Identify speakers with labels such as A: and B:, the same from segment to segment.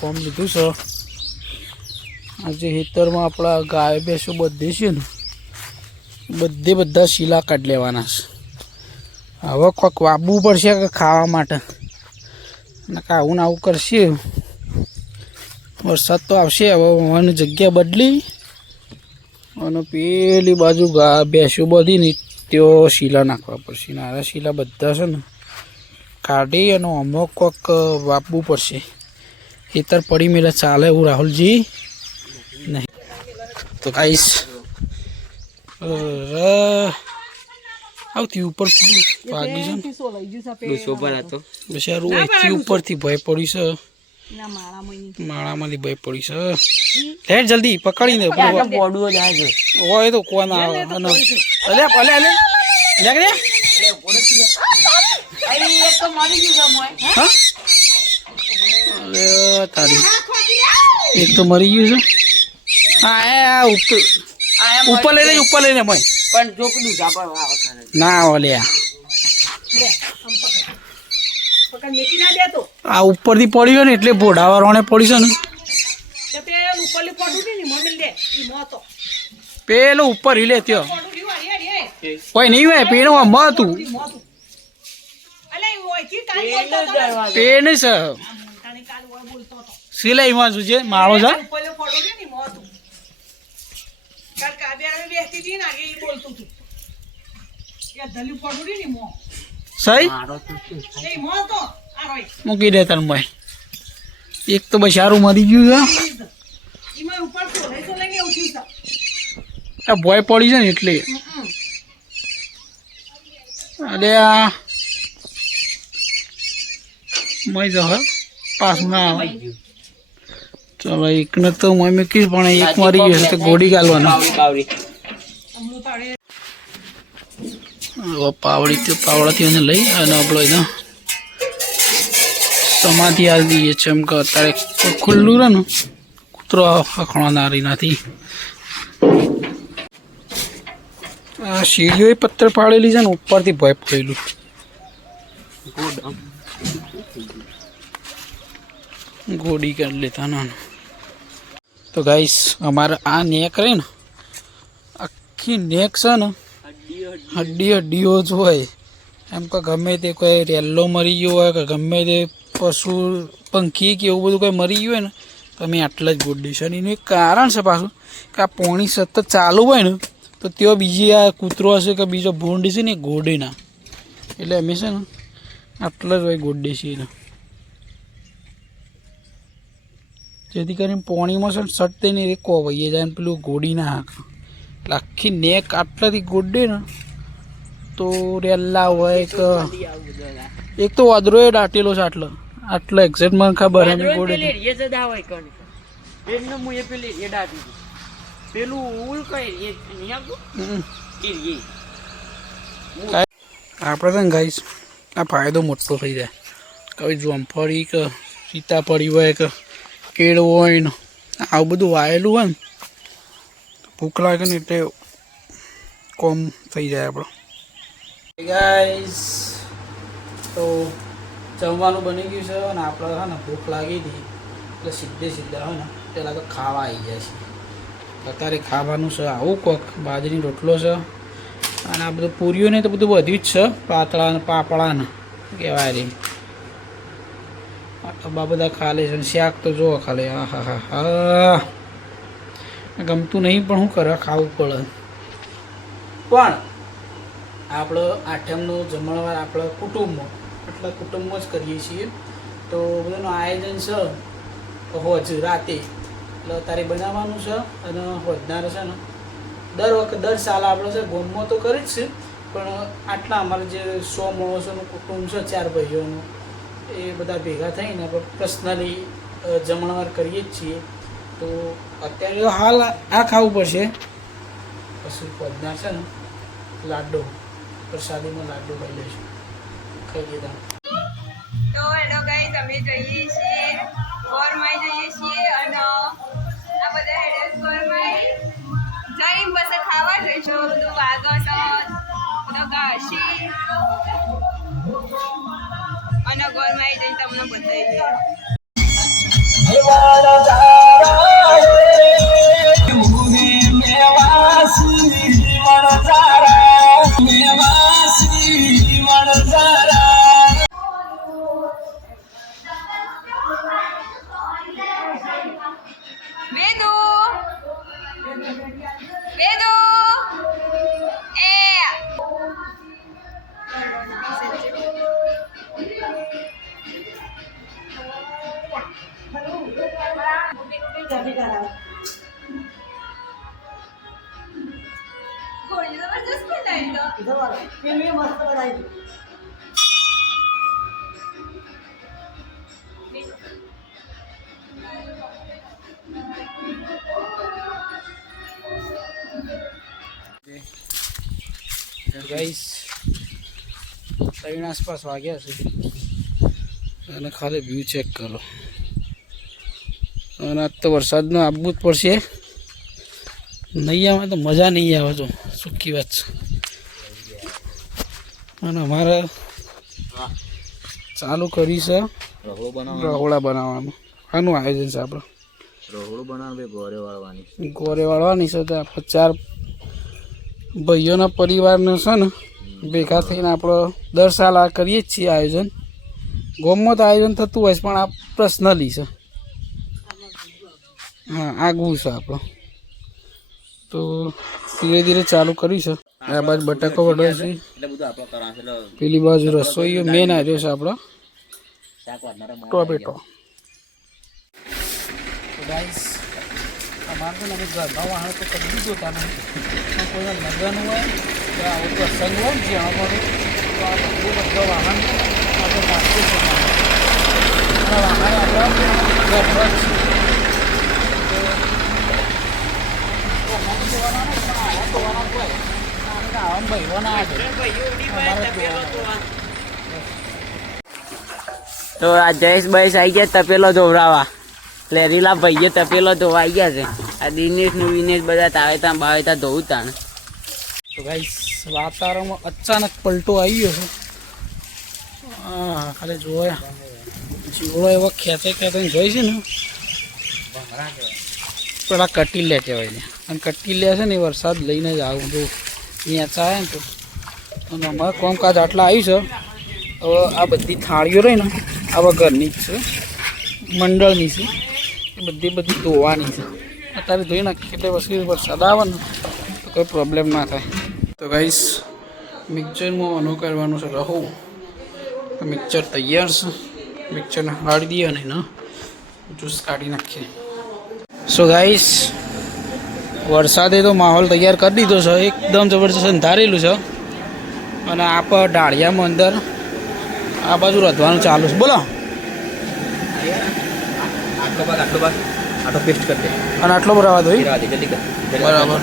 A: કોમ લીધું છે. આજે ખેતરમાં આપણા ગાય ભેંસો બધી છે ને, બધે બધા શીલા કાઢી લેવાના છે. હવે કોઈક વાબવું પડશે કે ખાવા માટે? ને આવું ને આવું કરશે? વરસાદ તો આવશે, હવે હવાની જગ્યા બદલી. અને પેલી બાજુ ગા ભેંસો બધી ને તેઓ શીલા નાખવા પડશે. નાના શીલા બધા છે ને કાઢી અને અમુક કોક વાપવું પડશે. ખેતર પડી મેલે ચાલે એવું રાહુલજી. નહીં. તો ગાઈસ આવતી ઉપર વાગી છે ને. ઉપરથી ભય પડી છે. માળામાંથી ભય પડી છે. હેડ જલ્દી પકડીને હોય તો કોણ આવે. અલે અલે અલે. લે કે હા? તારી. એક તો મરી ગયું છે. હા એ આ ઉપર ઉપર લઈ ઉપર લઈને મય
B: પણ જોકડું
A: ના ઓલે આ. ઉપરથી પડ્યો ને એટલે ભોડાવાળાને પડી છે ને. પેલો ઉપર લે ત્યો. કોઈ નહીં હોય પેલું મ હતું પે નહીં સર સિલાઈમાં શું છે? માળો છે? મૂકી દે તન ભાઈ એક તો ભાઈ સારું મરી ગયું છે આ ભોય પડી છે ને એટલે. અરે આ. મય જશે પાછું ના આવે. ચલો એકને તો હું મૂકીશ પણ એક મારી ગયો છે તો ગોળી ગાલવાનો. પાવડી તો પાવડાથી એને લઈ અને આપણો એનો સમાધિ આવી દઈએ છે એમ કે અત્યારે ખુલ્લું રહે ને કૂતરો હખણાનારી નથી. આ સીડીઓ પથ્થર પાડેલી છે ને ઉપરથી ભય પડેલું. ગોડી કરી લેતા નાનો. તો ગાઈસ અમારે આ નેક રહે ને, આખી નેક છે ને, હડ્ડી હડ્ડીઓ જ હોય. એમ કે ગમે તે કોઈ રેલ્લો મરી ગયો હોય કે ગમે તે પશુ, પંખી કે એવું બધું કોઈ મરી ગયું હોય ને, તો અમે આટલા જ ગોડી છે. અને એનું એક કારણ છે પાછું, કે આ પોણી સતત ચાલુ હોય ને, તો તેઓ બીજી આ કૂતરો હશે કે બીજો ભૂંડી છે ને, એ ગોડે એટલે અમે છે ને, આટલા જ હોય ગોડી છીએ એને જેથી કરીને પોણીમાં છે સટ થઈને એ વહીએ જાય ને પેલું ગોડી ના હાક. એટલે આખી નેક આટલાથી ગોડે ને તો રેલ્લા હોય કે એક તો વાદરો એ દાટેલો છે આટલો. આટલો એક્ઝેક્ટ મને ખબર એમ ગોડે. આપણે તો ને ગાઈશ આ ફાયદો મોટો થઈ જાય. કઈ જોમફળી કે સીતાફળી હોય કે કેળ હોય ને આવું બધું વાયેલું હોય ને ભૂખ લાગે ને એટલે કોમ થઈ જાય આપણો. ગાઈસ તો જમવાનું બની ગયું છે અને આપણે છે ને ભૂખ લાગી હતી. એટલે સીધે સીધા હોય ને પહેલાં તો ખાવા આવી જાય છે અત્યારે ખાવાનું છે આવું કોક બાજરી રોટલો છે. અને આ બધું પૂરીઓ ને તો બધું બધું જ છે. પાતળા ને પાપડા ને કહેવાય રે આ બધા ખાલી છે શાક તો જુઓ ખાલી. હા હા હા હા ગમતું નહીં, પણ શું કરે? ખાવું પડે. પણ આપણે આઠમનો જમણવાર આપણા કુટુંબ એટલા કુટુંબમાં જ કરીએ છીએ. તો બધાનું આયોજન છે, હોજ રાતે. એટલે તારે બનાવવાનું છે અને હોજનાર છે ને, દર વખત, દર સાલ આપણે છે, ગોમમાં તો કરી જ છે. પણ આટલા અમારે જે સો માણસોનું કુટુંબ છે, ચાર ભાઈઓનું એ બધા ભેગા થઈને પર્સનલી જમણવાર કરીએ જ છીએ. તો અત્યારે હાલ આ ખાવું પડશે. પછી પદના છે ને, લાડુ, પ્રસાદીમાં લાડુ લઈ લઈશું. ખાઈ લીધા
C: તો હેલો ગાઈસ અમે જઈએ છીએ ગોરમાઈ જઈએ છીએ અને આ બધા હેડેસ ગોરમાઈ. જઈને પછી ખાવા જઈશું. બધું વાગણ બધો ઘાસી અને ગોરમાઈ જઈને ગોળી જબરજસ્ત બનાવી તો
A: ગાઈસ ત્રણ આસપાસ વાગ્યા છે. અને ખાલી વ્યૂ ચેક કરો. અને આજ તો વરસાદનો આવવું જ પડશે. નહીં આવે તો મજા નહીં આવે તો. સુખી વાત છે. અને અમારે ચાલુ કરી છે
D: રહોળા બનાવવાનો.
A: આનું આયોજન છે આપણે.
D: રહોડો બનાવવાનું ગોરે વાળવાની.
A: ગોરે વાળવાની છે તો આપણે ચાર ભાઈઓના પરિવારને છે ને ભેગા થઈને આપણે દર સાલ આ કરીએ જ છીએ આયોજન. ગોમમાં તો આયોજન થતું હોય છે પણ આ પર્સનલી છે. હા, આગવું છે આપણો. તો ધીરે ધીરે ચાલુ કરી છે. આ બાજુ બટાકો વડો છે. પેલી બાજુ રસોઈ મેન આવ્યો છે આપણો. ટોમેટો અમારે, તો તો બધું વાહન વાહન આપણા જ છે. તો આમ જોવાના નહીં, પણ આવા જોવાના હોય. આને તો આવા ભાઈઓના આવે. અમારે જોવાના.
B: તો આ જયેશભાઈ આવી ગયા તપેલો ધોવરાવા લેરીલા ભાઈએ તપેલો ધોવા આવી ગયા છે. આ દિનેશનું વિનેશ બધા તાવે ત્યાં બાવે ત્યાં ધોવું તાણ
A: તો ભાઈ વાતાવરણમાં અચાનક પલટો આવી ગયો છે. હા, ખાલી જોયા. જીવડો એવો ખેંચે ખેંચે જોઈ છે ને. પેલા કટીલે કહેવાય છે. અને કટીલે છે ને વરસાદ લઈને જ આવું. જો અહીંયા આવે ને તો. અને અમારે કોમકાજ આટલા આવ્યું છે. હવે આ બધી થાળીઓ રહી ને, આવા ઘરની જ છે. મંડળની છે. એ બધી બધી ધોવાની છે. અત્યારે ધોઈ નાખી એટલે પછી વરસાદ આવે ને, તો કોઈ પ્રોબ્લેમ ના થાય. તો ગાઈસ મિક્સરમાં ઓનો કરવાનું છે રહું. મિક્સર તૈયાર છે. મિક્સરને હલાડી દઈએ અને એનો. જ્યુસ કાઢી નાખીએ. સો ગાઈસ વરસાદે તો માહોલ તૈયાર કરી દીધો છે. એકદમ જબરજસ્ત અંધારેલું છે. અને આપ ડાળિયામાં અંદર આ બાજુ રધવાનું ચાલુ છે. બોલો.
D: આટલો આટલો ભાગ આટલો પેસ્ટ કરી દે.
A: અને આટલો બરાબર.
D: કર.
A: બરાબર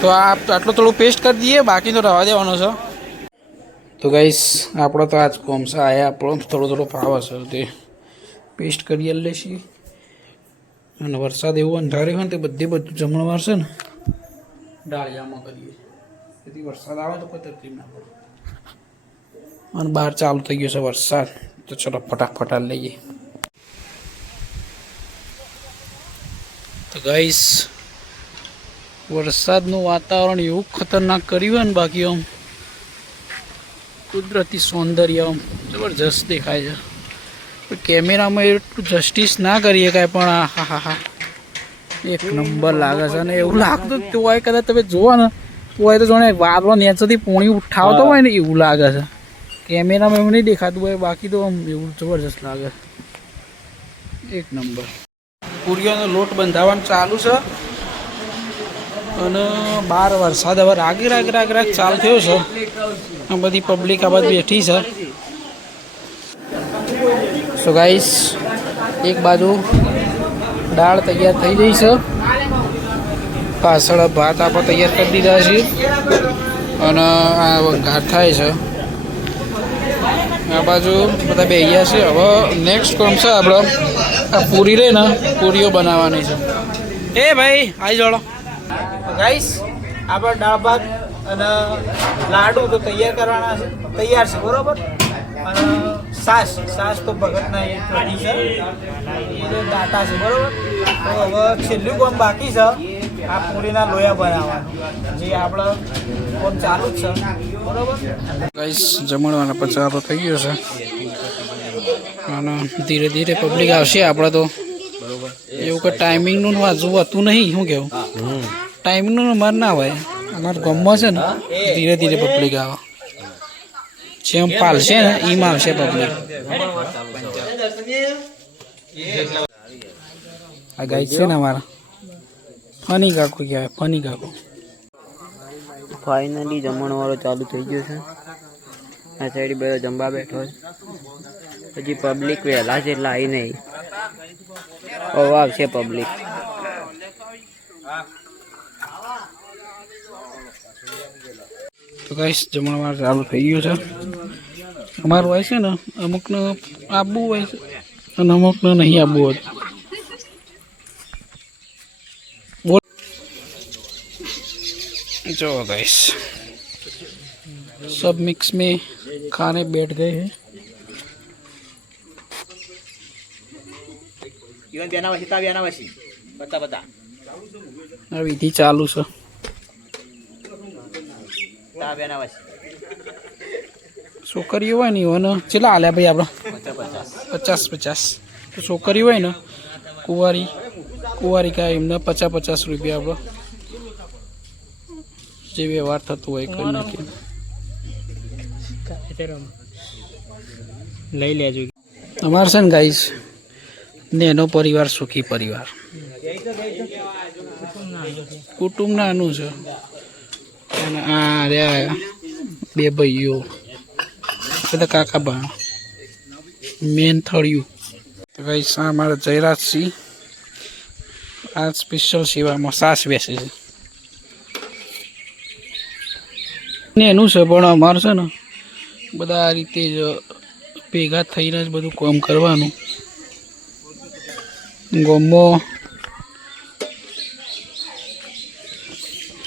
A: તો આ આટલો થોડું પેસ્ટ કરી દઈએ બાકી તો રવા દેવાનો છે. તો ગાઈસ આપણો તો આજ કોમસા આયા. આપણો થોડો થોડો ભાવ હશે તે પેસ્ટ કરી લેશી અને વરસાદ એવું અંધારે હોય ને તે બધી બધું જમણવાર છે ને ડાળિયામાં કરીએ તેથી વરસાદ આવે તો કોઈ તકલીફ ના પડે. અને બહાર ચાલુ થઈ ગયો છે વરસાદ, તો ચલો ફટાફટ લઈએ. તો ગાઈસ વરસાદનું વાતાવરણ એવું ખતરનાક કર્યું હોય ને બાકી આમ, કુદરતી સૌંદર્ય આમ જબરજસ્ત દેખાય છે. કેમેરામાં એટલું જસ્ટિસ ના કરીએ કાંઈ પણ. હા હા હા. એક નંબર લાગે છે અને એવું લાગતું જ હોય કદાચ તમે જુઓ ને તો હોય તો જોણે વાદળો નેચરથી પોણી ઉઠાવતો હોય ને એવું લાગે છે. કેમેરામાં એવું નહીં દેખાતું હોય બાકી તો આમ એવું જબરજસ્ત લાગે એક નંબર. પૂરીઓનો લોટ બંધાવવાનું ચાલુ છે. અને બાર વરસાદ હવે રાગે રાગ રાગ રાગ ચાલુ થયો છે. આ બધી પબ્લિક આ બાજુ બેઠી છે. સો ગાઈસ એક બાજુ દાળ તૈયાર થઈ ગઈ છે. પાછળ ભાત આપણે તૈયાર કરી દીધા છે. અને આ ઘાટ થાય છે. આ બાજુ બધા બેહ્યા છે. હવે નેક્સ્ટ કોમ છે આપણો? આ પૂરી રહે ને પૂરીઓ બનાવવાની છે. એ ભાઈ આવી જોડો. ગાઈસ આપણે દાળ ભાત અને લાડુ તો તૈયાર કરવાના છે. તૈયાર છે બરોબર? અને
E: સાસ સાસ તો ભગતના એ છે. એ દાતા છે બરોબર? તો હવે છેલ્લું કામ બાકી છે આ પૂરીના લોયા બનાવવાનું જે આપણે કામ ચાલુ જ છે બરોબર?
A: ગાઈસ જમણવાના પચાસ આપણો થઈ ગયો છે. અને ધીરે ધીરે પબ્લિક આવશે આપણે તો. એવું કે ટાઈમિંગનું વાંચવું હતું નહીં શું કેવું? ટાઈમિંગનું અમારે ના હોય. અમારા ગામમાં છે ને ધીરે ધીરે પબ્લિક આવે. જેમ પાલશે ને એમ આવશે પબ્લિક આ ગાય છે ને અમારા. ફની કાકો કહેવાય ફની કાકો.
B: ફાઇનલી જમણવાળો ચાલુ થઈ ગયો છે. આ સાઈડ બધો જમવા બેઠો છે. હજી પબ્લિક વહેલા છે એટલે આવી નહીં. હવે આવશે પબ્લિક
A: તો ગાઈસ જમણવાર ચાલુ થઈ ગયું છે. અમારું હોય છે ને અમુકને આપવું હોય છે અને અમુકને નહીં આપવું હોતું બોલ जो गाइस सब मिक्स में खाने बैठ गए हैं
D: ઇવન બેના વસી તા બેના વસી બતા બતા
A: આ વિધિ ચાલુ છે
D: તા બેના વસી
A: છોકરીઓ હોય ને એને ચેલા હાલ્યા ભાઈ આપણે? પચાસ પચાસ. તો છોકરી હોય ને કુંવારી કુંવારી કાંઈ એમને પચાસ પચાસ રૂપિયા આપણે જે વ્યવહાર થતો હોય કરી નાખીએ
E: લઈ લેજો.
A: અમારે છે ને ગાઈશ ને એનો પરિવાર સુખી પરિવાર. કુટુંબ નાનું છે. અને આ બે ભાઈઓ. બધા કાકા બા. મેન થળિયું. તો ભાઈ આ અમારા જયરાજસિંહ આ સ્પેશિયલ સેવામાં સાસ બેસે છે. ને એનું છે, પણ અમારે છે ને, બધા આ રીતે જ ભેગા થઈને જ બધું કામ કરવાનું. ગોમો.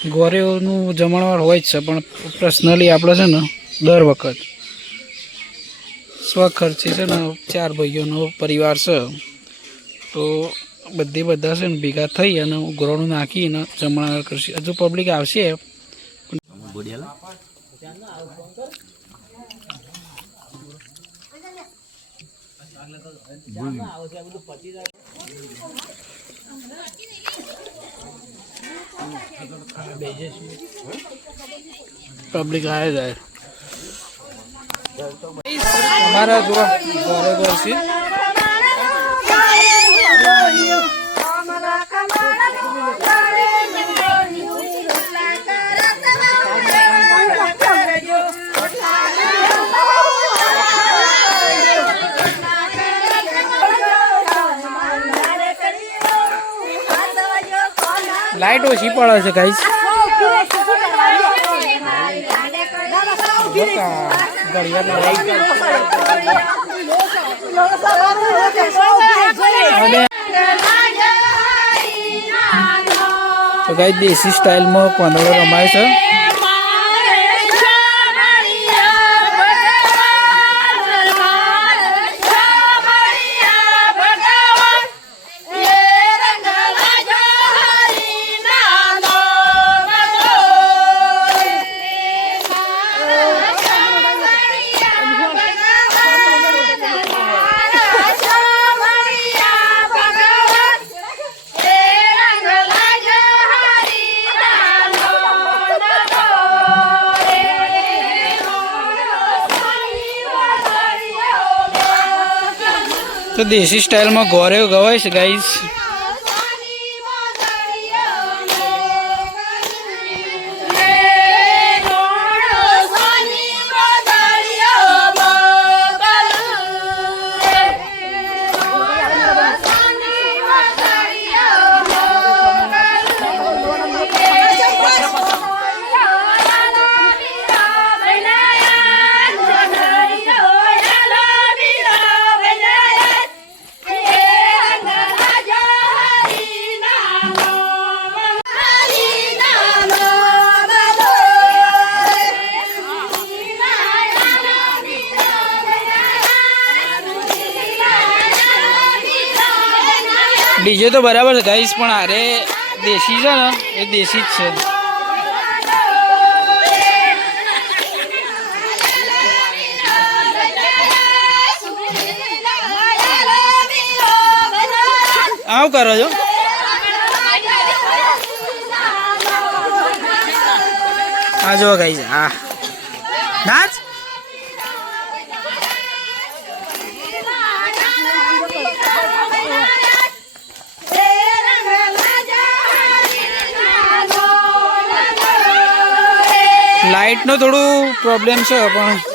A: ગોરેઓનું જમણવાર હોય જ છે, પણ પર્સનલી આપણે છે ને, દર વખત. સ્વખર્ચે છે ને, ચાર ભાઈઓનો પરિવાર છે. તો બધે બધા છે ને ભેગા થઈ અને ઉઘરાણું નાખીને જમણા કરશે. હજુ પબ્લિક આવશે. પબ્લિક આવે જાય. અમારા જો ઘરે ઘર છે લાઈટ ઓછી પડે છે ગાઈસ તો દેશી સ્ટાઇલમાં કોંદડો રમાય છે. તો દેશી સ્ટાઇલમાં ગોરે ગવાય છે ગાઈસ ડીજે તો બરાબર છે ગાઈસ, પણ અરે દેશી છે ને, એ દેશી જ છે. આવું કરો છો? આ જો ગાઈસ હા નાચ? લાઇટ નો થોડું પ્રોબ્લેમ છે પણ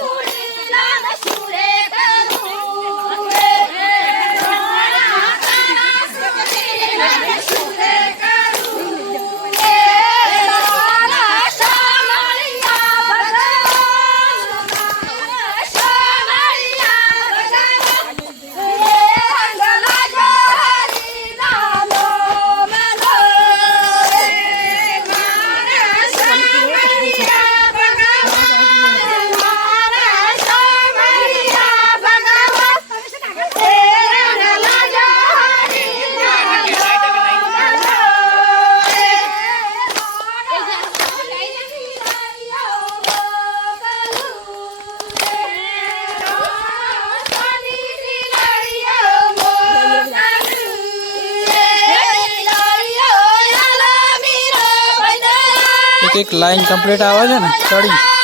A: એક લાઈન કમ્પ્લીટ આવે છે ને ચડી.